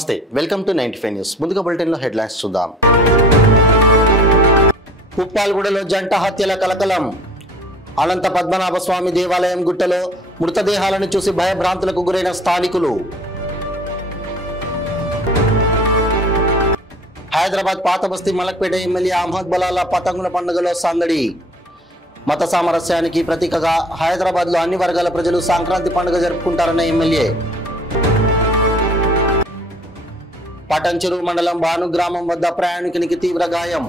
నమస్తే, welcome to 95 news. ముందుగా బులెటిన్లో హెడ్లైన్స్ చూద్దాం. పుప్పాలగూడలో జంట హత్యల కలకలం. అనంత పద్మనాభ స్వామి దేవాలయం గుట్టలో మృతదేహాలను చూసి భయభ్రాంతులకు గురైన స్థానికులు. హైదరాబాద్ పాత బస్తీ మలక్పేట ఎమ్మెల్యే అహ్మద్ బలాలా పతంగుల పండుగలో సందడి. మత సామరస్యానికి ప్రతీకగా హైదరాబాద్లో అన్ని వర్గాల ప్రజలు సంక్రాంతి పండుగ జరుపుకుంటారన్న ఎమ్మెల్యే. పటంచెరు మండలం బాను గ్రామం వద్ద ప్రయాణికునికి తీవ్ర గాయం.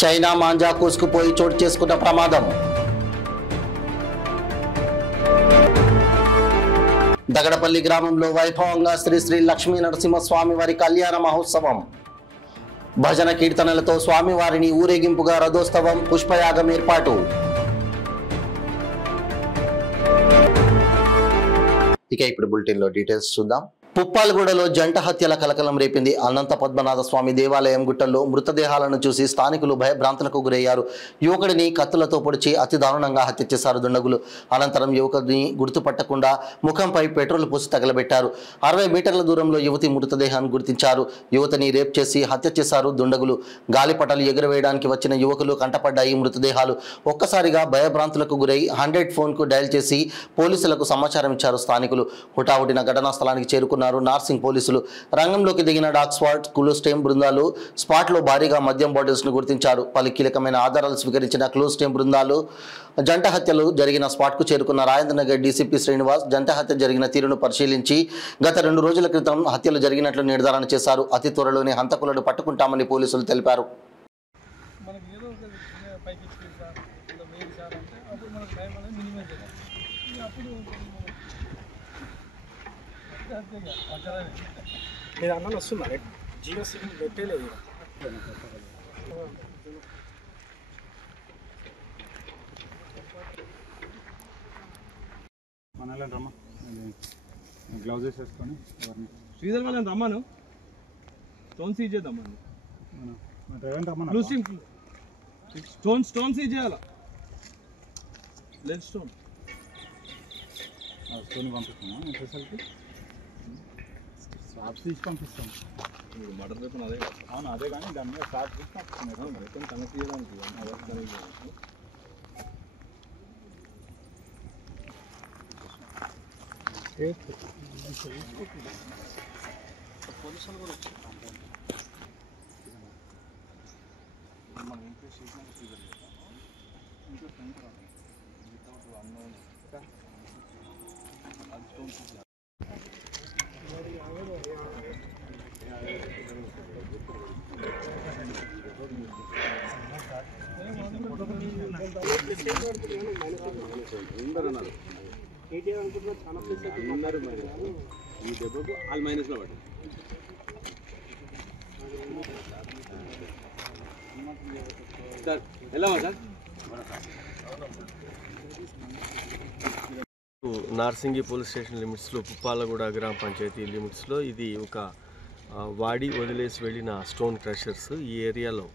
చైనా మాంజా కూసుకుపోయి చోటు చేసుకున్న ప్రమాదం. దగడపల్లి గ్రామంలో వైభవంగా శ్రీ శ్రీ లక్ష్మీ నరసింహస్వామి వారి కళ్యాణ మహోత్సవం. భజన కీర్తనలతో స్వామివారిని ఊరేగింపుగా రథోత్సవం, పుష్పయాగం ఏర్పాటు. ఇక ఇప్పుడు బులెటిన్లో డీటెయిల్స్ చూద్దాం. పుప్పాలగూడలో జంట హత్యల కలకలం రేపింది. అనంత పద్మనాభ స్వామి దేవాలయం గుట్టల్లో మృతదేహాలను చూసి స్థానికులు భయభ్రాంతులకు గురయ్యారు. యువకుడిని కత్తులతో పొడిచి అతి దారుణంగా హత్య చేశారు దుండగులు. అనంతరం యువకుడిని గుర్తుపట్టకుండా ముఖంపై పెట్రోల్ పోసి తగలబెట్టారు. 60 మీటర్ల దూరంలో యువతి మృతదేహాన్ని గుర్తించారు. యువతిని రేప్ చేసి హత్య చేశారు దుండగులు. గాలిపటాలు ఎగురవేయడానికి వచ్చిన యువకులు కంటపడ్డాయి మృతదేహాలు. ఒక్కసారిగా భయభ్రాంతులకు గురై 100 ఫోన్కు డయల్ చేసి పోలీసులకు సమాచారం ఇచ్చారు స్థానికులు. హుటాహుటిన ఘటనా స్థలానికి చేరుకున్నారు నార్సింగ్ పోలీసులు. రంగంలోకి దిగిన డాగ్ స్క్వాడ్, క్లూస్ టీం బృందాలు స్పాట్లో భారీగా మద్యం బాటిల్స్ ను గుర్తించారు. పలు కీలకమైన ఆధారాలు స్వీకరించిన క్లూస్ టీం బృందాలు జంట హత్యలు జరిగిన స్పాట్కు చేరుకున్న రాజేంద్రనగర్ డీసీపీ శ్రీనివాస్ జంట హత్య జరిగిన తీరును పరిశీలించి గత 2 రోజుల క్రితం హత్యలు జరిగినట్లు నిర్ధారణ చేశారు. అతి త్వరలోనే హంతకులను పట్టుకుంటామని పోలీసులు తెలిపారు. మీరు అన్న వస్తున్నారు జియో సిమ్ పెట్టలేదు మనల్ని రమ్మ గ్లౌజెస్ వేసుకొని శ్రీధర్ వాళ్ళని రమ్మను స్టోన్ సీజ్ చేద్దామని స్టోన్ సీజ్ చేయాలా లెడ్ స్టోన్ పంపిస్తున్నాం ఎస్ఎస్ఎల్కి స్టాప్స్ తీసి పంపిస్తాం. మటర్ పేపర్ అదే అవును అదే కానీ దాని మీద స్టాప్ తీసి పంపిస్తున్నాం. కనెక్ట్ చేయడానికి పోలీసులు కూడా వచ్చారు. మనం ఇంప్రెస్ చేసిన ఈ దెబ్బకు వాళ్ళు మైనస్లో పడ్డారు. సార్ ఎలా సార్ నార్సింగి పోలీస్ స్టేషన్ లిమిట్స్లో పుప్పాలగూడ గ్రామ పంచాయతీ లిమిట్స్లో ఇది ఒక వాడి వదిలేసి వెళ్ళిన స్టోన్ క్రషర్స్. ఈ ఏరియాలో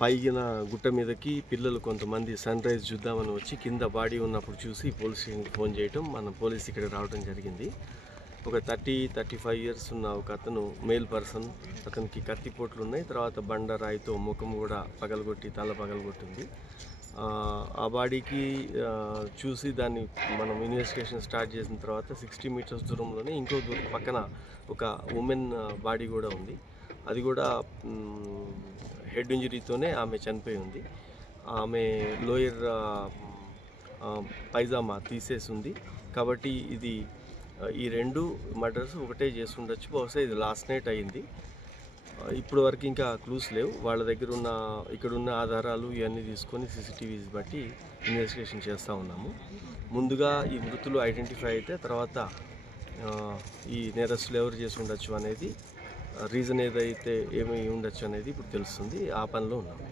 పైగిన గుట్ట మీదకి పిల్లలు కొంతమంది సన్ రైజ్ చూద్దామని వచ్చి కింద బాడీ ఉన్నప్పుడు చూసి పోలీస్ స్టేషన్కి ఫోన్ చేయటం, మన పోలీస్ ఇక్కడ రావడం జరిగింది. ఒక 30-35 ఇయర్స్ ఉన్న ఒక అతను మేల్ పర్సన్, అతనికి కత్తిపోట్లు ఉన్నాయి. తర్వాత బండరాయితో ముఖం కూడా పగలగొట్టి తల పగలగొట్టింది. ఆ బాడీకి చూసి దాన్ని మనం ఇన్వెస్టిగేషన్ స్టార్ట్ చేసిన తర్వాత 60 మీటర్స్ దూరంలోనే ఇంకో పక్కన ఒక ఉమెన్ బాడీ కూడా ఉంది. అది కూడా హెడ్ ఇంజరీతోనే ఆమె చనిపోయి ఉంది. ఆమె లోయర్ పైజామా తీసేసి ఉంది. కాబట్టి ఇది ఈ 2 మర్డర్స్ ఒకటే చేసి ఉండొచ్చు. బహుశా ఇది లాస్ట్ నైట్ అయింది. ఇప్పుడు వరకు ఇంకా క్లూస్ లేవు. వాళ్ళ దగ్గర ఉన్న ఇక్కడున్న ఆధారాలు ఇవన్నీ తీసుకొని సీసీటీవీస్ బట్టి ఇన్వెస్టిగేషన్ చేస్తూ ఉన్నాము. ముందుగా ఈ మృతులు ఐడెంటిఫై అయితే తర్వాత ఈ నేరస్తులు ఎవరు చేసి ఉండొచ్చు అనేది, రీజన్ ఏదైతే ఏమి ఉండొచ్చు అనేది ఇప్పుడు తెలుస్తుంది. ఆ పనిలో ఉన్నాము.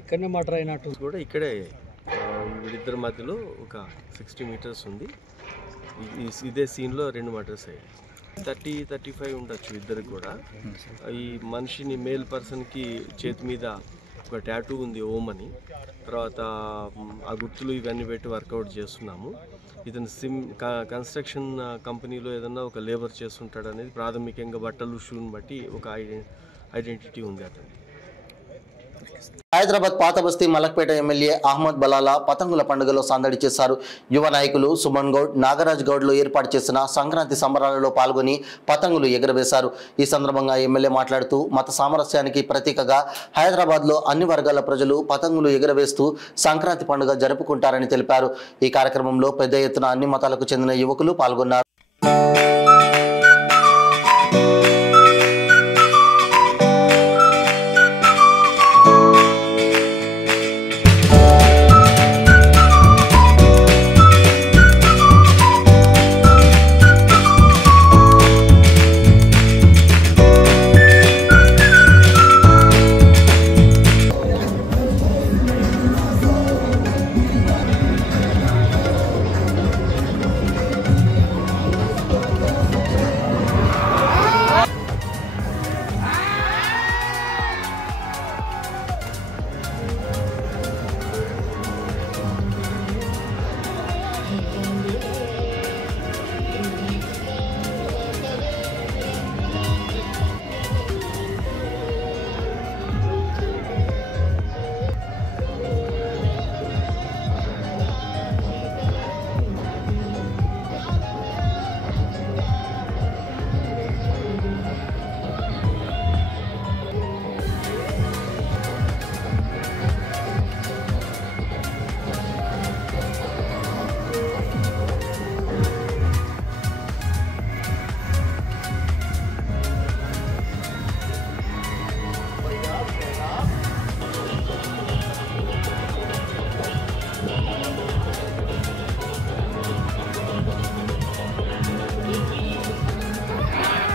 ఇక్కడనే మర్డర్ అయినట్టు కూడా ఇక్కడే వీళ్ళిద్దరి మధ్యలో ఒక 60 మీటర్స్ ఉంది. ఇదే సీన్లో 2 మర్డర్స్ అయ్యాయి. 30-35 ఉండొచ్చు ఇద్దరికి కూడా. ఈ మనిషిని మేల్ పర్సన్కి చేతి మీద ఒక టాటూ ఉంది ఓం అని. తర్వాత ఆ గుర్తులు ఇవన్నీ పెట్టి వర్కౌట్ చేస్తున్నాము. ఇతను కన్స్ట్రక్షన్ కంపెనీలో ఏదన్నా ఒక లేబర్ చేస్తుంటాడు అనేది ప్రాథమికంగా బట్టలు షూని బట్టి ఒక ఐడెంటిటీ ఉంది అతను. హైదరాబాద్ పాత బస్తీ మలక్పేట ఎమ్మెల్యే అహ్మద్ బలాలా పతంగుల పండుగలో సందడి చేశారు. యువ నాయకులు సుమన్ గౌడ్, నాగరాజ్ గౌడ్లు ఏర్పాటు చేసిన సంక్రాంతి సంబరాలలో పాల్గొని పతంగులు ఎగురవేశారు. ఈ సందర్భంగా ఎమ్మెల్యే మాట్లాడుతూ మత సామరస్యానికి ప్రతీకగా హైదరాబాద్లో అన్ని వర్గాల ప్రజలు పతంగులు ఎగురవేస్తూ సంక్రాంతి పండుగ జరుపుకుంటారని తెలిపారు. ఈ కార్యక్రమంలో పెద్ద ఎత్తున అన్ని మతాలకు చెందిన యువకులు పాల్గొన్నారు.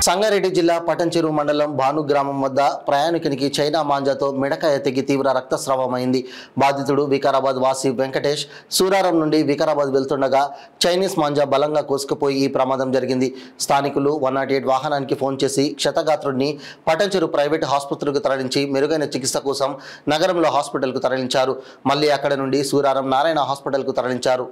సంగారెడ్డి జిల్లా పటంచెరు మండలం భాను గ్రామం వద్ద ప్రయాణికునికి చైనా మాంజాతో మిడకాయ తెగి తీవ్ర రక్తస్రావమైంది. బాధితుడు వికారాబాద్ వాసి వెంకటేష్ సూరారం నుండి వికారాబాద్ వెళ్తుండగా చైనీస్ మాంజా బలంగా కోసుకుపోయి ఈ ప్రమాదం జరిగింది. స్థానికులు 108 వాహనానికి ఫోన్ చేసి క్షతగాత్రుడిని పటంచెరు ప్రైవేట్ ఆసుపత్రికి తరలించి మెరుగైన చికిత్స కోసం నగరంలో హాస్పిటల్కు తరలించారు. మళ్ళీ అక్కడ నుండి సూరారం నారాయణ హాస్పిటల్కు తరలించారు.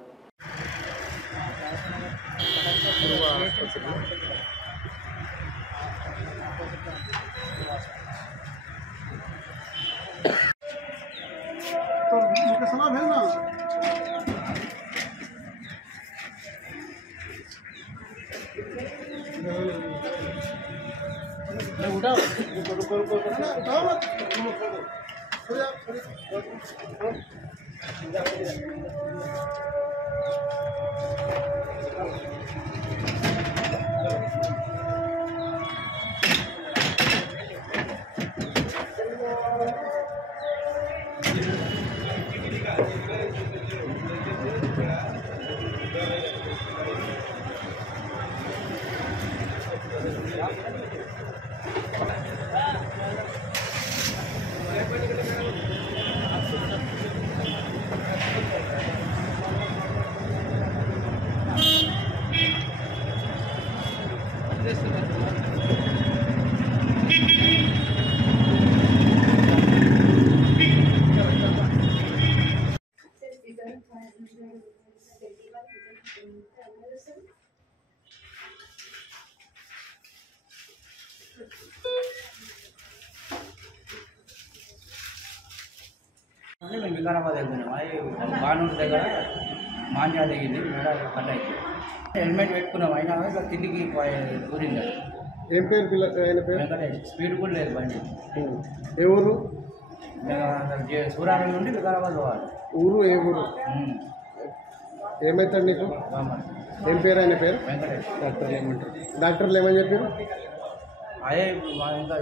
మేము వికారాబాద్ వెళ్తున్నాం. అది బానూరు దగ్గర మాంజా దిగింది, మేడ కట్ అయిపోయింది. హెల్మెట్ పెట్టుకున్నాం, అయినా ఇట్లా కిందికి కూరింది. ఏం పేరు పిల్లకి? ఆయన పేరు వెంకటేష్. స్పీడ్ కూడా లేదు బండి. ఏ ఊరు? సూరారం నుండి వికారాబాద్ పోవాలి. ఊరు ఏ ఊరు? ఏమవుతాడు నీకు? ఏం పేరు ఆయన పేరు? వెంకటేష్. డాక్టర్లు ఏమంటారు? డాక్టర్లు ఏమని చెప్పారు? అదే ఇంకా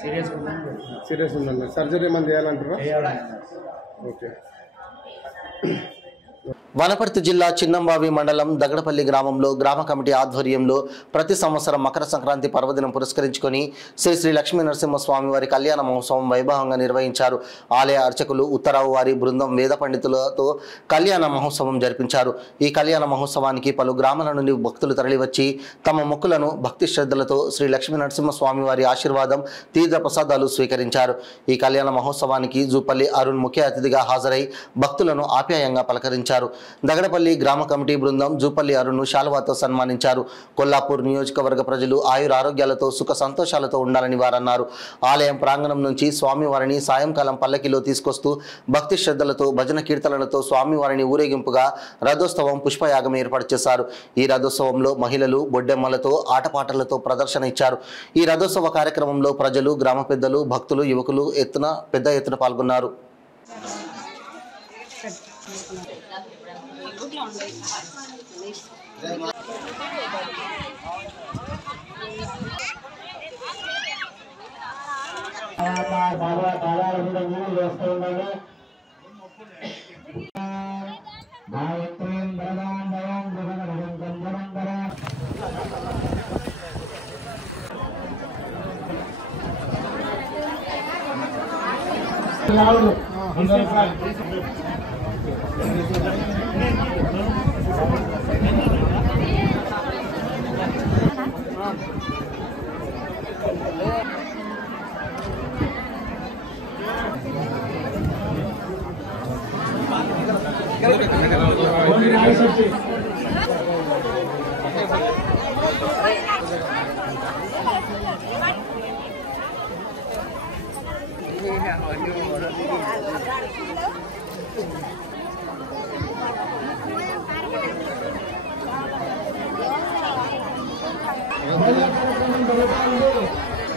సీరియస్ ఉందన్న. సర్జరీ ఏమని చేయాలంటారా? చేయాలన్నారు. ఓకే. వనపర్తి జిల్లా చిన్నంబావి మండలం దగడపల్లి గ్రామంలో గ్రామ కమిటీ ఆధ్వర్యంలో ప్రతి సంవత్సరం మకర సంక్రాంతి పర్వదినం పురస్కరించుకొని శ్రీ శ్రీ లక్ష్మీ నరసింహస్వామి వారి కళ్యాణ మహోత్సవం వైభవంగా నిర్వహించారు. ఆలయ అర్చకులు ఉత్తరావు వారి బృందం వేద పండితులతో కళ్యాణ మహోత్సవం జరిపించారు. ఈ కళ్యాణ మహోత్సవానికి పలు గ్రామాల నుండి భక్తులు తరలివచ్చి తమ మొక్కులను భక్తి శ్రద్ధలతో శ్రీ లక్ష్మీ నరసింహస్వామి వారి ఆశీర్వాదం తీర్థ ప్రసాదాలు స్వీకరించారు. ఈ కళ్యాణ మహోత్సవానికి జూపల్లి అరుణ్ ముఖ్య అతిథిగా హాజరై భక్తులను ఆప్యాయంగా పలకరించారు. నిర్వహించారు. దగడపల్లి గ్రామ కమిటీ బృందం జూపల్లి అరుణ్ను శాలువాతో సన్మానించారు. కొల్లాపూర్ నియోజకవర్గ ప్రజలు ఆయురారోగ్యాలతో సుఖ సంతోషాలతో ఉండాలని వారన్నారు. ఆలయం ప్రాంగణం నుంచి స్వామివారిని సాయంకాలం పల్లకిలో తీసుకొస్తూ భక్తి శ్రద్ధలతో భజన కీర్తనలతో స్వామివారిని ఊరేగింపుగా రథోత్సవం పుష్పయాగం ఏర్పాటు చేశారు. ఈ రథోత్సవంలో మహిళలు బొడ్డెమ్మలతో ఆటపాటలతో ప్రదర్శన ఇచ్చారు. ఈ రథోత్సవ కార్యక్రమంలో ప్రజలు, గ్రామ పెద్దలు, భక్తులు, యువకులు పెద్ద ఎత్తున పాల్గొన్నారు.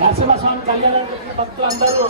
నరసింహస్వామి కళ్యాణానికి భక్తులందరూ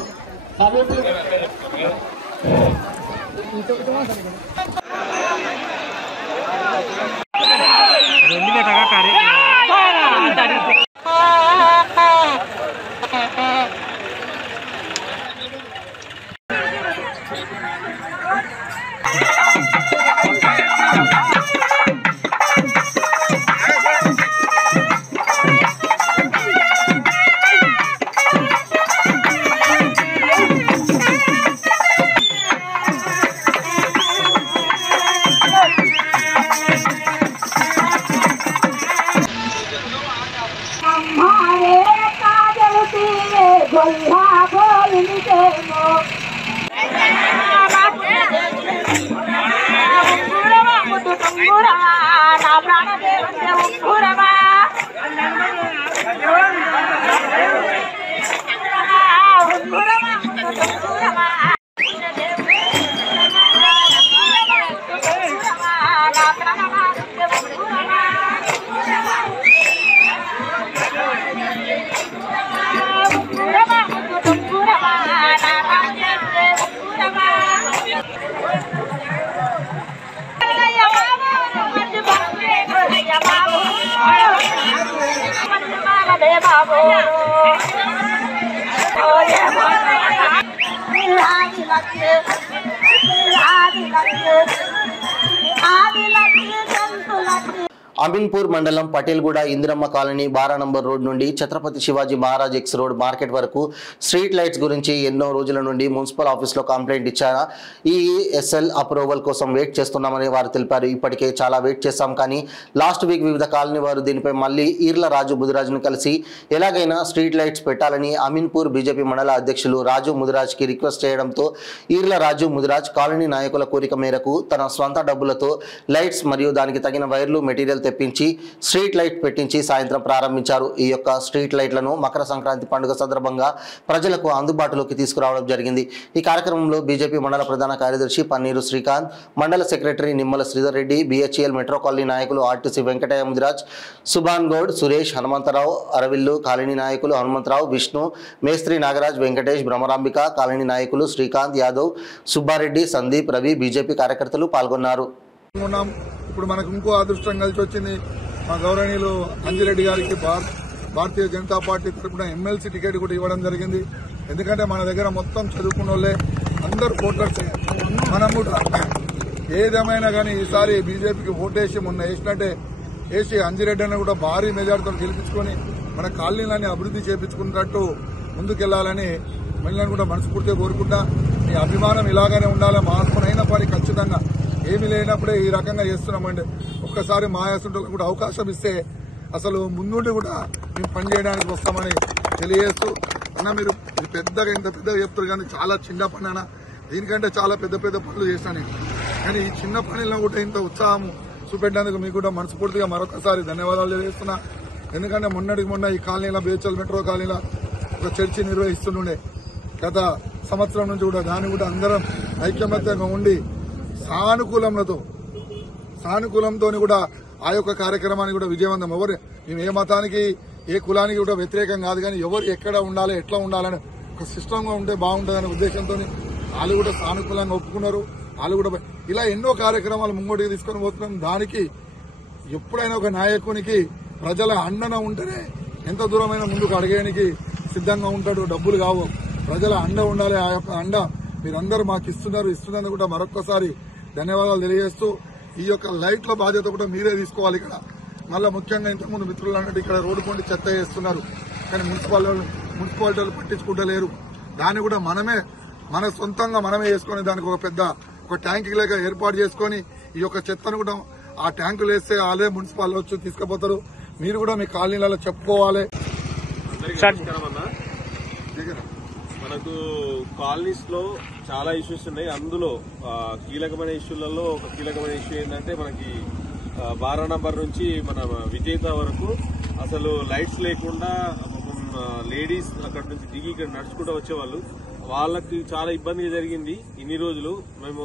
అమీన్పూర్ మండలం పటేల్గూడ ఇందిరమ్మ కాలనీ బారా నంబర్ రోడ్ నుండి Chhatrapati Shivaji Maharaj X road market వరకు స్ట్రీట్ లైట్స్ గురించి ఎన్నో రోజుల నుండి మున్సిపల్ ఆఫీస్లో కంప్లైంట్ ఇచ్చారా. ఈ ఎస్ఎల్ అప్రూవల్ కోసం వెయిట్ చేస్తున్నామని వారు తెలిపారు. ఇప్పటికే చాలా వెయిట్ చేశాం, కానీ లాస్ట్ వీక్ వివిధ కాలనీ వారు దీనిపై మళ్ళీ ఈర్ల రాజు ముదిరాజును కలిసి ఎలాగైనా స్ట్రీట్ లైట్స్ పెట్టాలని అమీన్పూర్ బీజేపీ మండల అధ్యక్షులు రాజు ముదిరాజ్కి రిక్వెస్ట్ చేయడంతో ఈర్ల రాజు ముదిరాజ్ కాలనీ నాయకుల కోరిక మేరకు తన స్వంత డబ్బులతో లైట్స్ మరియు దానికి తగిన వైర్లు మెటీరియల్ తెప్పించి స్ట్రీట్ లైట్ పెట్టించి సాయంత్రం ప్రారంభించారు. ఈ యొక్క స్ట్రీట్ లైట్లను మకర సంక్రాంతి పండుగ సందర్భంగా ప్రజలకు అందుబాటులోకి తీసుకురావడం జరిగింది. ఈ కార్యక్రమంలో బీజేపీ మండల ప్రధాన కార్యదర్శి పన్నీరు శ్రీకాంత్, మండల secretary Nimmala Sridhar Reddy, BHEL metro colony నాయకులు ఆర్టీసీ వెంకటయ్య ముదిరాజ్, సుభాన్ గౌడ్, సురేష్, హనుమంతరావు, అరవిల్లు, కాలనీ నాయకులు హనుమంతరావు, విష్ణు, మేస్త్రి నాగరాజ్, వెంకటేష్, భ్రమరాంబిక, కాలనీ నాయకులు శ్రీకాంత్ యాదవ్, సుబ్బారెడ్డి, సందీప్, రవి, బీజేపీ కార్యకర్తలు పాల్గొన్నారు. ఇప్పుడు మనకు ఇంకో అదృష్టం కలిసి వచ్చింది. మా గౌరవనీయులు అంజిరెడ్డి గారికి భారతీయ జనతా పార్టీ తరఫున ఎమ్మెల్సీ టికెట్ కూడా ఇవ్వడం జరిగింది. ఎందుకంటే మన దగ్గర మొత్తం చదువుకున్న వాళ్ళే అందరూ ఓటర్స్. మనం కూడా ఏదేమైనా కానీ ఈసారి బీజేపీకి ఓటేసి మొన్న వేసినట్టే వేసి అంజిరెడ్డి అని కూడా భారీ మెజార్టీతో గెలిపించుకొని మన కాలనీలన్నీ అభివృద్ధి చేపించుకున్నట్టు ముందుకెళ్లాలని మహిళలను కూడా మనస్ఫూర్తిగా కోరుకుంటా. మీ అభిమానం ఇలాగానే ఉండాలి. మార్పునైన పని ఖచ్చితంగా ఏమీ లేనప్పుడే ఈ రకంగా చేస్తున్నామండి. ఒక్కసారి మాయాసుంటలకు కూడా అవకాశం ఇస్తే అసలు ముందుండి కూడా మేము పనిచేయడానికి వస్తామని తెలియజేస్తూ, అన్న మీరు పెద్దగా ఇంత పెద్దగా చెప్తారు కానీ చాలా చిన్న పని అన్న, దీనికంటే చాలా పెద్ద పెద్ద పనులు చేశాను. కానీ ఈ చిన్న పనిలో కూడా ఇంత ఉత్సాహం చూపెట్టేందుకు మీకు కూడా మనస్ఫూర్తిగా మరొకసారి ధన్యవాదాలు తెలియజేస్తున్నా. ఎందుకంటే మొన్నటికి మొన్న ఈ కాలనీలో బేచల్ మెట్రో కాలనీలో ఒక చర్చి నిర్వహిస్తుండే గత సంవత్సరం నుంచి కూడా దాన్ని కూడా అందరం ఐక్యమత్యంగా ఉండి సానుకూలంతో కూడా ఆ యొక్క కార్యక్రమాన్ని కూడా విజయవంతం. మేము ఏ మతానికి ఏ కులానికి కూడా వ్యతిరేకం కాదు, కానీ ఎవరు ఎక్కడ ఉండాలి ఎట్లా ఉండాలని ఒక సిస్టంగా ఉంటే బాగుంటుందనే ఉద్దేశంతో వాళ్ళు కూడా సానుకూలంగా ఒప్పుకున్నారు. వాళ్ళు కూడా ఇలా ఎన్నో కార్యక్రమాలు ముంగోటికి తీసుకొని పోతున్నాం. దానికి ఎప్పుడైనా ఒక నాయకునికి ప్రజల అండన ఉంటేనే ఎంత దూరమైన ముందుకు అడిగేయడానికి సిద్ధంగా ఉంటాడు. డబ్బులు కావు, ప్రజల అండ ఉండాలి. ఆ యొక్క అండ మీరందరూ మాకు ఇస్తున్నందుకు కూడా మరొక్కసారి ధన్యవాదాలు తెలియజేస్తూ ఈ యొక్క లైట్ల బాధ్యత కూడా మీరే తీసుకోవాలి. ఇక్కడ మళ్ళీ ముఖ్యంగా ఇంతకుముందు మిత్రులు అన్నట్టు ఇక్కడ రోడ్డు పొండి చెత్త వేస్తున్నారు, కానీ మున్సిపాలిటీ వాళ్ళు పట్టించుకుంటలేరు. దాన్ని కూడా మన సొంతంగా మనమే వేసుకొని దానికి ఒక ట్యాంక్ లేక ఏర్పాటు చేసుకొని ఈ యొక్క చెత్తను కూడా ఆ ట్యాంకులు వేస్తే వాళ్ళే మున్సిపాలిటీ వచ్చి తీసుకుపోతారు. మీరు కూడా మీ కాలనీలలో చెప్పుకోవాలి. మనకు కాలనీస్ లో చాలా ఇష్యూస్ ఉన్నాయి. అందులో కీలకమైన ఇష్యూలలో ఒక కీలకమైన ఇష్యూ ఏంటంటే మనకి 12 నంబర్ నుంచి మన విజేత వరకు అసలు లైట్స్ లేకుండా లేడీస్ అక్కడ నుంచి దిగి ఇక్కడ నడుచుకుంటూ వచ్చేవాళ్ళు. వాళ్ళకి చాలా ఇబ్బందిగా జరిగింది ఇన్ని రోజులు. మేము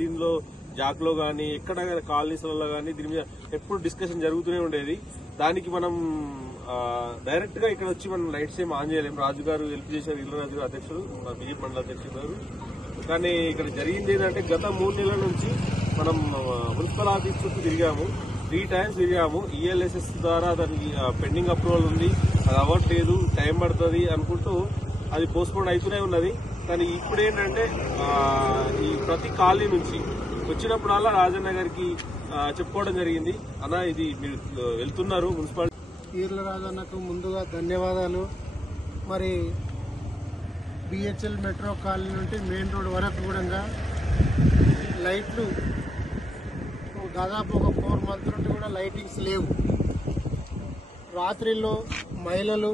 దీనిలో జాక్లో గానీ ఎక్కడ కాలనీస్లలో గానీ దీని మీద ఎప్పుడు డిస్కషన్ జరుగుతూనే ఉండేది. దానికి మనం డైరెక్ట్ గా ఇక్కడ వచ్చి మనం లైట్స్ ఏం ఆన్ చేయలేము. రాజు గారు హెల్ప్ చేశారు, ఇల్లరాజు గారు అధ్యక్షుడు, బీజేపీ మండల అధ్యక్షుడు గారు. కానీ ఇక్కడ జరిగింది ఏంటంటే గత 3 నెలల నుంచి మనం మున్సిపల్ ఆఫీస్ చుట్టూ తిరిగాము, 3 times తిరిగాము. ఈఎల్ఎస్ఎస్ ద్వారా దానికి పెండింగ్ అప్రూవల్ ఉంది, అది అవ్వట్లేదు, టైం పడుతుంది అనుకుంటూ అది పోస్ట్పోన్ అవుతూనే ఉన్నది. కానీ ఇప్పుడు ఏంటంటే ఈ ప్రతి కాలనీ నుంచి వచ్చినప్పుడల్లా రాజన్న గారికి చెప్పుకోవడం జరిగింది, అన్న ఇది మీరు వెళ్తున్నారు మున్సిపాలిటీ. ఈర్ల రాజన్నకు ముందుగా ధన్యవాదాలు. మరి బిహెచ్ఎల్ మెట్రో కాలనీ నుండి మెయిన్ రోడ్ వరకు కూడా లైట్లు దాదాపు ఒక 4 months నుండి కూడా లైటింగ్స్ లేవు. రాత్రిలో మహిళలు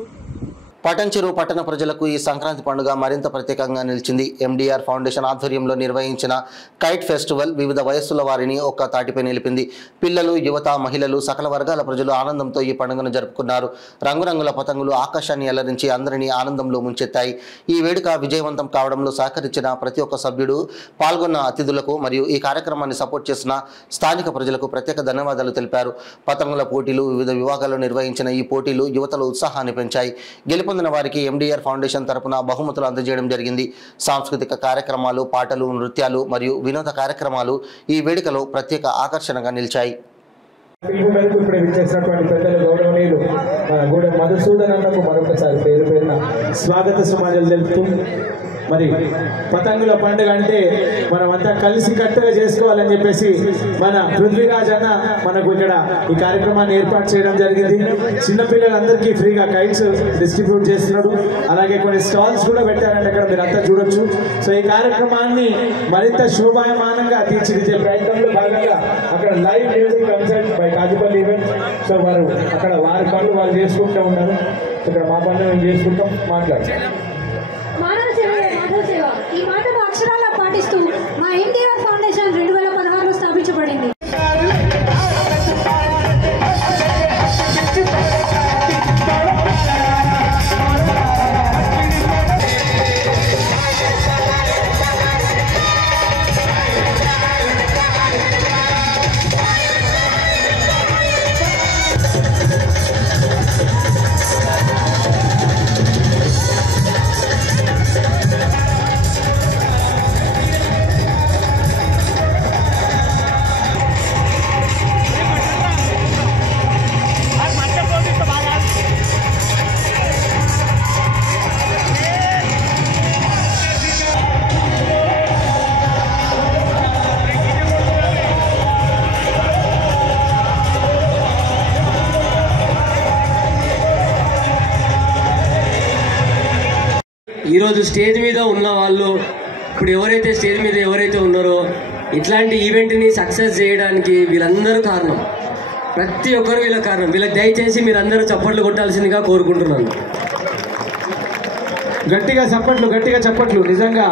పటంచెరు పట్టణ ప్రజలకు ఈ సంక్రాంతి పండుగ మరింత ప్రత్యేకంగా నిలిచింది. ఎండీఆర్ ఫౌండేషన్ ఆధ్వర్యంలో నిర్వహించిన కైట్ ఫెస్టివల్ వివిధ వయస్సుల వారిని ఒక్క తాటిపై నిలిపింది. పిల్లలు, యువత, మహిళలు, సకల వర్గాల ప్రజలు ఆనందంతో ఈ పండుగను జరుపుకున్నారు. రంగురంగుల పతంగులు ఆకాశాన్ని అలరించి అందరినీ ఆనందంలో ముంచెత్తాయి. ఈ వేడుక విజయవంతం కావడంలో సహకరించిన ప్రతి ఒక్క సభ్యుడు, పాల్గొన్న అతిథులకు మరియు ఈ కార్యక్రమాన్ని సపోర్ట్ చేసిన స్థానిక ప్రజలకు ప్రత్యేక ధన్యవాదాలు తెలిపారు. పతంగుల పోటీలు, వివిధ విభాగాల్లో నిర్వహించిన ఈ పోటీలు యువతలో ఉత్సాహాన్ని పెంచాయి. గెలుపొందిన వారికి ఎండీఆర్ ఫౌండేషన్ తరపున బహుమతులు అందజేయడం జరిగింది. సాంస్కృతిక కార్యక్రమాలు, పాటలు, నృత్యాలు మరియు వినోద కార్యక్రమాలు ఈ వేడుకలో ప్రత్యేక ఆకర్షణగా నిలిచాయి. ఇప్పుడే విచ్చేసినటువంటి పెద్దలు గౌరవనీయులు గూడెం మధుసూదన్ అన్నకు మరొకసారి పేరున స్వాగత సుమాజలు తెలుపుతూ, మరి పతంగుల పండుగ అంటే మనమంతా కలిసి కట్టుగా చేసుకోవాలని చెప్పేసి మన పృథ్వీరాజ్ అన్న మనకు ఇక్కడ ఈ కార్యక్రమాన్ని ఏర్పాటు చేయడం జరిగింది. చిన్నపిల్లలందరికీ ఫ్రీగా కైట్స్ డిస్ట్రిబ్యూట్ చేస్తున్నాడు. అలాగే కొన్ని స్టాల్స్ కూడా పెట్టారంటే అక్కడ మీరు అంతా చూడొచ్చు. సో ఈ కార్యక్రమాన్ని మరింత శోభాయమానంగా తీర్చిదిద్దే ప్రయత్నంలో భాగంగా అక్కడ live music concert by Kajupalli event. So వారు అక్కడ వారి పనులు వాళ్ళు చేసుకుంటూ ఉన్నారు, ఇక్కడ మా పనులు మేము చేసుకుంటాం. మాట్లాడతాం. ఈ మాటను అక్షరాలా పాటిస్తూ మా ఎండీఆర్ ఫౌండేషన్ 2016లో స్థాపించబడింది. ఈరోజు స్టేజ్ మీద ఉన్న వాళ్ళు, ఇప్పుడు ఎవరైతే స్టేజ్ మీద ఉన్నారో ఇట్లాంటి ఈవెంట్ని సక్సెస్ చేయడానికి వీళ్ళందరూ కారణం. ప్రతి ఒక్కరు వీళ్ళ కారణం. వీళ్ళకి దయచేసి మీరందరూ చప్పట్లు కొట్టాల్సిందిగా కోరుకుంటున్నాను. గట్టిగా చప్పట్లు, గట్టిగా చప్పట్లు. నిజంగా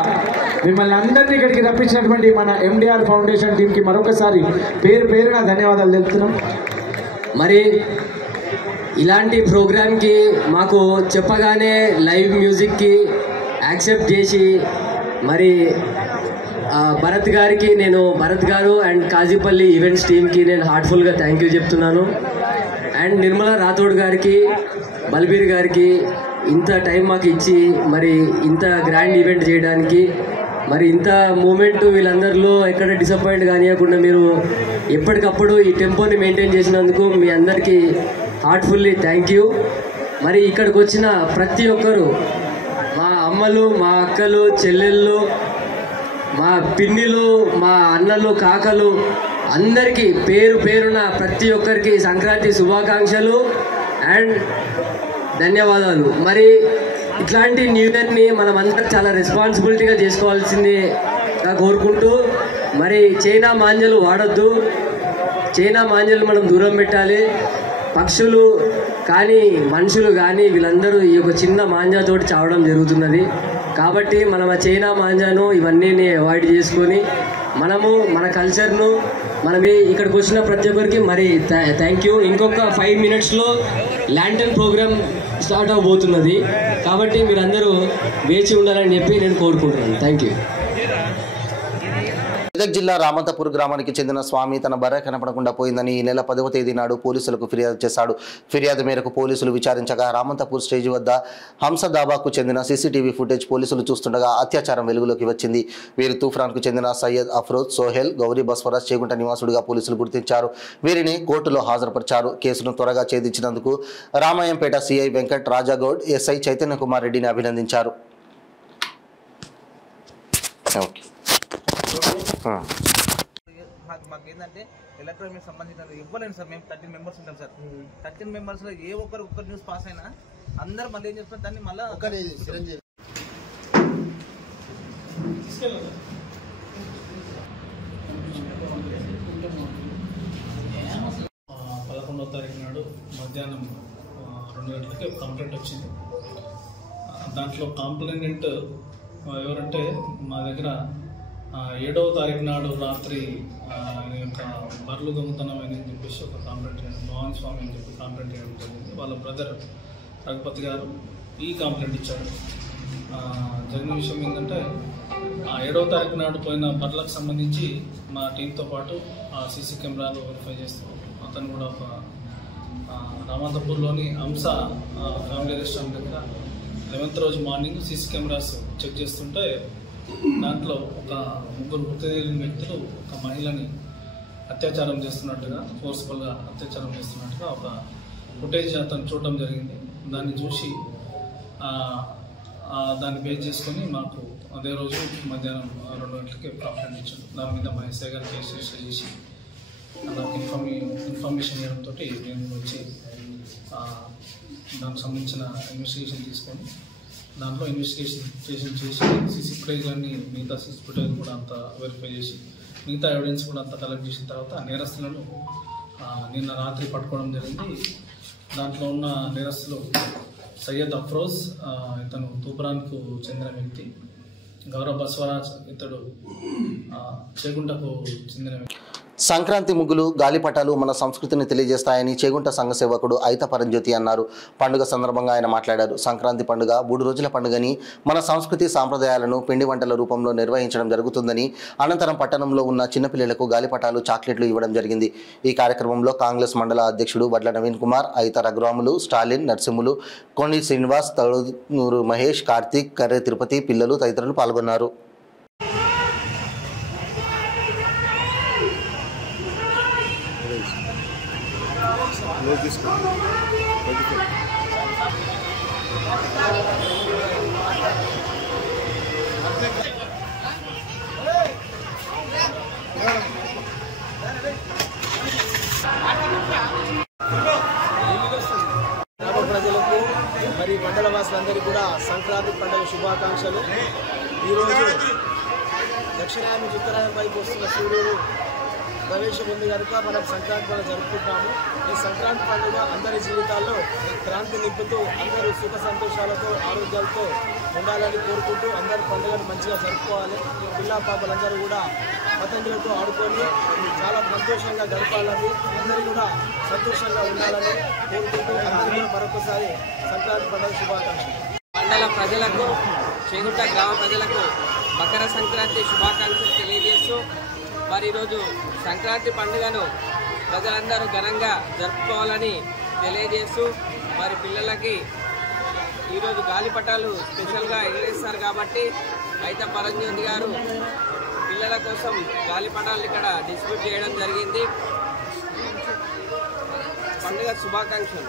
మిమ్మల్ని అందరినీ ఇక్కడికి రప్పించినటువంటి మన ఎండిఆర్ ఫౌండేషన్ టీంకి మరొకసారి పేరు పేరున ధన్యవాదాలు తెలుపుతున్నాం. మరి ఇలాంటి ప్రోగ్రామ్కి మాకు చెప్పగానే లైవ్ మ్యూజిక్కి యాక్సెప్ట్ చేసి మరి భరత్ గారికి భరత్ గారు అండ్ కాజీపల్లి ఈవెంట్స్ టీమ్కి నేను హార్ట్ఫుల్గా థ్యాంక్ యూ చెప్తున్నాను. అండ్ నిర్మలా రాథోడ్ గారికి, బల్బీర్ గారికి ఇంత టైం మాకు ఇచ్చి మరి ఇంత గ్రాండ్ ఈవెంట్ చేయడానికి, మరి ఇంత మూమెంట్ వీళ్ళందరిలో ఎక్కడ డిసప్పాయింట్ కానియకుండా మీరు ఎప్పటికప్పుడు ఈ టెంపోని మెయింటైన్ చేసినందుకు మీ అందరికీ హార్ట్ఫుల్లీ థ్యాంక్ యూ. మరి ఇక్కడికి వచ్చిన ప్రతి ఒక్కరు, మా అమ్మలు, మా అక్కలు, చెల్లెళ్ళు, మా పిన్నిలు, మా అన్నలు, కాకలు అందరికీ పేరు పేరున ప్రతి ఒక్కరికి సంక్రాంతి శుభాకాంక్షలు అండ్ ధన్యవాదాలు. మరి ఇట్లాంటి న్యూ ఇయర్ని మనం అందరం చాలా రెస్పాన్సిబిలిటీగా చేసుకోవాల్సిందిగా కోరుకుంటూ, మరి చైనా మాంజలు వాడొద్దు, చైనా మాంజలు మనం దూరం పెట్టాలి. పక్షులు కానీ మనుషులు కానీ వీళ్ళందరూ ఈ యొక్క చిన్న మాంజాతోటి చావడం జరుగుతున్నది. కాబట్టి మనం ఆ చైనా మాంజాను ఇవన్నీ అవాయిడ్ చేసుకొని మనము మన కల్చర్ను ఇక్కడికి వచ్చిన ప్రతి ఒక్కరికి మరి థ్యాంక్ యూ. ఇంకొక 5 minutesలో ల్యాంటర్న్ ప్రోగ్రామ్ స్టార్ట్ అవబోతున్నది. కాబట్టి మీరందరూ వేచి ఉండాలని చెప్పి నేను కోరుకుంటున్నాను. Thank you. మెదక్ జిల్లా రామంతపూర్ గ్రామానికి చెందిన స్వామి తన బర్రె కనపడకుండా పోయిందని ఈ నెల 10వ తేదీ నాడు పోలీసులకు ఫిర్యాదు చేశాడు. ఫిర్యాదు మేరకు పోలీసులు విచారించగా రామంతపూర్ స్టేజ్ వద్ద హంసదాబాకు చెందిన సీసీటీవీ ఫుటేజ్ పోలీసులు చూస్తుండగా అత్యాచారం వెలుగులోకి వచ్చింది. వీరు తూఫ్రాన్కు చెందిన సయ్యద్ అఫ్రోజ్, సోహెల్, గౌరీ బస్వరాజ్ చేగుంట నివాసుడిగా పోలీసులు గుర్తించారు. వీరిని కోర్టులో హాజరుపరిచారు. కేసును త్వరగా ఛేదించినందుకు రామాయంపేట సిఐ వెంకట్ రాజాగౌడ్, ఎస్ఐ చైతన్య కుమార్ రెడ్డిని అభినందించారు. మాకు ఏంటంటే ఎలక్ట్రానిక్ సంబంధించిన ఇవ్వలేను సార్. మేము 13 members ఉంటాం సార్. 13 members లో ఏ ఒక్కరు న్యూస్ పాస్ అయినా అందరూ మళ్ళీ ఏం చేస్తారు, దాన్ని మళ్ళీ 11వ తారీఖు నాడు మధ్యాహ్నం 2 గంటలకి కంప్లైంట్ వచ్చింది. దాంట్లో కాంప్లైనెంట్ ఎవరంటే మా దగ్గర 7వ తారీఖు నాడు రాత్రి ఆయన యొక్క బర్రెలు దొంగతనం అని చెప్పేసి ఒక కంప్లైంట్ మోహన్ స్వామి అని చెప్పి కంప్లైంట్ చేయడం జరిగింది. వాళ్ళ బ్రదర్ రఘుపతి గారు ఈ కంప్లైంట్ ఇచ్చారు. జరిగిన విషయం ఏంటంటే 7వ తారీఖు నాడు పోయిన బర్రెలకు సంబంధించి మా టీంతో పాటు ఆ సీసీ కెమెరాలు వెరిఫై చేస్తూ అతను కూడా ఒక రామంతపూర్లోని హంస ఫ్యామిలీ రెస్టారెంట్ దగ్గర 11th రోజు మార్నింగ్ సీసీ కెమెరాస్ చెక్ చేస్తుంటే దాంట్లో ఒక 3 గుర్తుతెలియని వ్యక్తులు ఒక మహిళని అత్యాచారం చేస్తున్నట్టుగా, ఫోర్స్ఫుల్గా అత్యాచారం చేస్తున్నట్టుగా ఒక ఫుటేజ్ అతను చూడడం జరిగింది. దాన్ని చూసి దాన్ని బేస్ చేసుకొని మాకు అదే రోజు మధ్యాహ్నం 2 గంటలకి కంప్లైంట్ ఇచ్చాడు. దాని మీద మా ఎస్ఐ గారు కేసు రిజిస్టర్ చేసి నాకు ఇన్ఫర్మేషన్ చేయడంతో నేను వచ్చి దానికి సంబంధించిన ఇన్వెస్టిగేషన్ తీసుకొని దాంట్లో ఇన్వెస్టిగేషన్ చేసి సీసీ ఫుటేజ్ అన్ని మిగతా సీసీ ఫుటేజ్ కూడా అంతా వెరిఫై చేసి మిగతా ఎవిడెన్స్ కూడా అంతా కలెక్ట్ చేసిన తర్వాత నేరస్తులను నిన్న రాత్రి పట్టుకోవడం జరిగింది. దాంట్లో ఉన్న నేరస్తులు సయ్యద్ అఫ్రోజ్, ఇతను తూప్రాన్కు చెందిన వ్యక్తి, గౌరవ్ బస్వరాజ్, ఇతడు చేగుంటకు చెందిన వ్యక్తి. సంక్రాంతి ముగ్గులు, గాలిపటాలు మన సంస్కృతిని తెలియజేస్తాయని చేగుంట సంఘ సేవకుడు ఐత పరంజ్యోతి అన్నారు. పండుగ సందర్భంగా ఆయన మాట్లాడారు. సంక్రాంతి పండుగ 3 రోజుల పండుగని, మన సంస్కృతి సాంప్రదాయాలను పిండి వంటల రూపంలో నిర్వహించడం జరుగుతుందని, అనంతరం పట్టణంలో ఉన్న చిన్నపిల్లలకు గాలిపటాలు, చాక్లెట్లు ఇవ్వడం జరిగింది. ఈ కార్యక్రమంలో కాంగ్రెస్ మండల అధ్యక్షుడు వడ్ల నవీన్ కుమార్, ఐత రఘురాములు, స్టాలిన్, నర్సింహులు, కొండి శ్రీనివాస్, తడునూరు మహేష్, కార్తీక్, కర్రె తిరుపతి, పిల్లలు తదితరులు పాల్గొన్నారు. ప్రజలకు మరి మండల వాసులందరికీ కూడా సంక్రాంతి పండుగ శుభాకాంక్షలు. ఈరోజు దక్షిణాయనం నుంచి ఉత్తరాయణ వైపు వస్తున్న సూర్యుడు ప్రవేశం ఉంది కనుక మనం సంక్రాంతి పండుగ జరుపుకుంటాము. ఈ సంక్రాంతి పండుగ అందరి జీవితాల్లో క్రాంతి నింపుతూ అందరూ సుఖ సంతోషాలతో, ఆరోగ్యాలతో ఉండాలని కోరుకుంటూ అందరూ పండుగను మంచిగా జరుపుకోవాలి. పిల్ల పాపలందరూ కూడా పతంగులతో ఆడుకొని చాలా సంతోషంగా గడపాలని, అందరూ కూడా సంతోషంగా ఉండాలని కోరుకుంటూ అందరూ మరొకసారి సంక్రాంతి పండుగ శుభాకాంక్షలు. మండల ప్రజలకు, చేగుంట గ్రామ ప్రజలకు మకర సంక్రాంతి శుభాకాంక్షలు తెలియజేస్తూ మరి ఈరోజు సంక్రాంతి పండుగను ప్రజలందరూ ఘనంగా జరుపుకోవాలని తెలియజేస్తూ మరి పిల్లలకి ఈరోజు గాలిపటాలు స్పెషల్గా ఎగరేస్తారు కాబట్టి అయితే పరంజ్యోతి గారు పిల్లల కోసం గాలిపటాలు ఇక్కడ డిస్ట్రిబ్యూట్ చేయడం జరిగింది. పండుగ శుభాకాంక్షలు.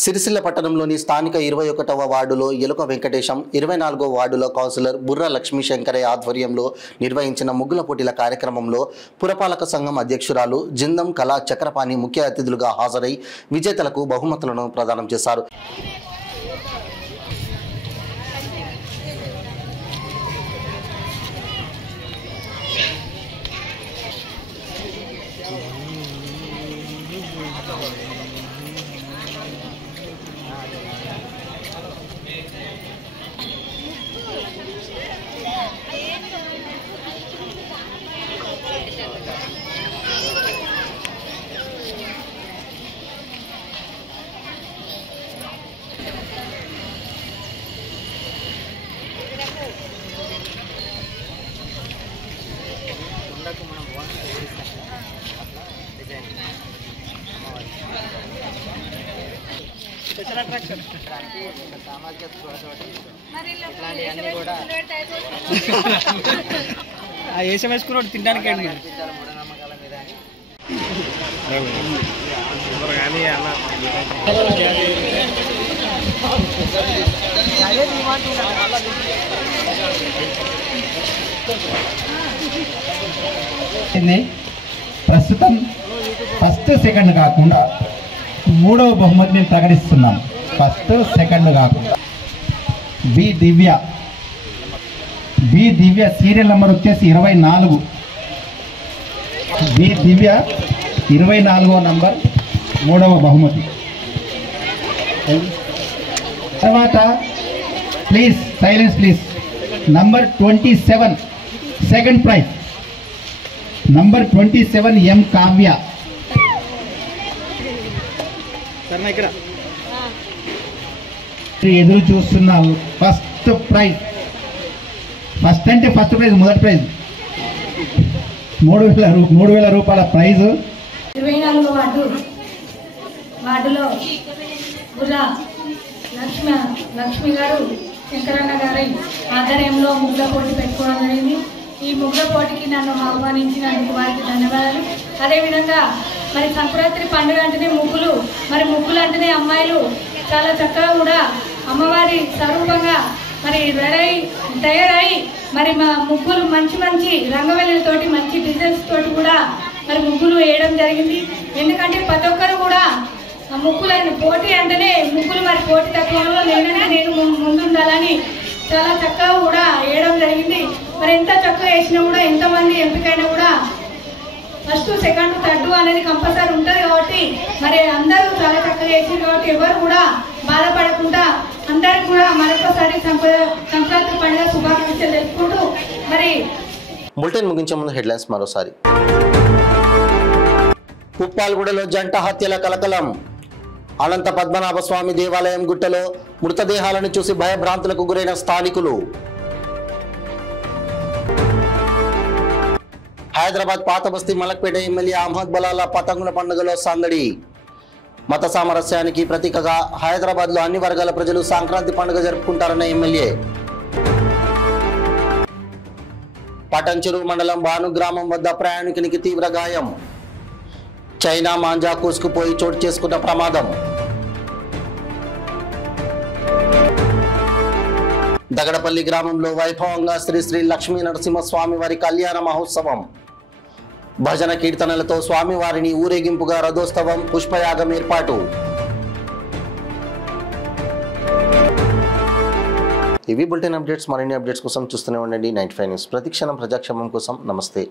సిరిసిల్ల పట్టణంలోని స్థానిక 21వ వార్డులో ఎలుక వెంకటేశం, 24వ వార్డులో కౌన్సిలర్ బుర్ర లక్ష్మీ శంకరయ్య ఆధ్వర్యంలో నిర్వహించిన ముగ్గుల పోటీల కార్యక్రమంలో పురపాలక సంఘం అధ్యక్షురాలు జిందం కళా చక్రపాణి ముఖ్య అతిథులుగా హాజరై విజేతలకు బహుమతులను ప్రదానం చేశారు. ఇట్లాంటివన్నీ కూడా ఏసం వేసుకున్నాడు తినడానికి మూఢనమ్మకాల మీద ప్రస్తుతం ఫస్ట్ సెకండ్ కాకుండా మూడవ బహుమతిని ప్రకటిస్తున్నాం. ఫస్ట్ సెకండ్ కాకుండా బి దివ్య సీరియల్ నెంబర్ వచ్చేసి 24. బి దివ్య 24వ నంబర్ మూడవ బహుమతి. తర్వాత please silence please. Number 27 second prize. Number 27 ఎం కావ్య. ఎదురు చూస్తున్నాము. First prize. ఫస్ట్ అంటే ఫస్ట్ ప్రైజ్, మొదటి ప్రైజ్ 3,000 రూపాయల ప్రైజు. 24వ వార్డులో బుర్ర లక్ష్మి గారు శంకరన్న గారి ఆధ్వర్యంలో ముగ్గుల పోటీ పెట్టుకోవడం జరిగింది. ఈ ముగ్గుల పోటీకి నన్ను ఆహ్వానించినందుకు వారికి ధన్యవాదాలు. అదేవిధంగా మరి సంక్రాంతి పండుగ అంటేనే ముగ్గులు, మరి ముగ్గులు అంటేనే అమ్మాయిలు చాలా చక్కగా కూడా అమ్మవారి స్వరూపంగా మరి తయారై మరి మా ముగ్గులు మంచి మంచి రంగవల్లితోటి మంచి డిజైన్స్ తోటి కూడా మరి ముగ్గులు వేయడం జరిగింది. ఎందుకంటే ప్రతి ఒక్కరు కూడా ముగ్గులను పోటీ అంటేనే ముగ్గులు మరి పోటీ తత్వంలో నేను ముందుండాలని చాలా చక్కగా కూడా వేయడం జరిగింది. మరి ఎంత చక్కగా వేసినా కూడా ఎంతమంది ఎంపికైనా కూడా ఫస్ట్ సెకండ్ థర్డ్ అనేది కంపల్సరీ ఉంటుంది కాబట్టి మరి అందరూ చాలా చక్కగా వేసారు కాబట్టి ఎవరు కూడా బాధపడకుండా అందరికి కూడా మరొకసారి సంక్రాంతి పండుగ శుభాకాంక్షలు తెలుపుకుంటూ మరి బులెటిన్ ముగించే ముందు హెడ్లైన్స్ మరోసారి. పుప్పాలగూడలో జంట హత్యల కలకలం. అనంత పద్మనాభ స్వామి దేవాలయం గుట్టలో మృతదేహాలను చూసి భయభ్రాంతులకు గురైన స్థానికులు. హైదరాబాద్ పాత బస్తీ మలక్పేట ఎమ్మెల్యే అహ్మద్ బలాలా పతంగుల పండుగలో సందడి. మత సామరస్యానికి ప్రతీకగా హైదరాబాద్ లో అన్ని వర్గాల ప్రజలు సంక్రాంతి పండుగ జరుపుకుంటారన్న ఎమ్మెల్యే. పటంచెరు మండలం బాను గ్రామం వద్ద ప్రయాణికునికి తీవ్ర గాయం. చైనా మాంజా కూసుకుపోయి చోటు చేసుకున్న ప్రమాదం. దగడపల్లి గ్రామంలో వైభవంగా శ్రీ శ్రీ లక్ష్మీ నరసింహస్వామి వారి కళ్యాణ మహోత్సవం. భజన కీర్తనలతో స్వామివారిని ఊరేగింపుగా రథోత్సవం, పుష్పయాగం ఏర్పాటు. ఇవి బులెటిన్ అప్డేట్స్. మరిన్ని అప్డేట్స్ కోసం చూస్తూనే ఉండండి 95 న్యూస్. ప్రతిక్షణం ప్రజాక్షేమం కోసం. నమస్తే.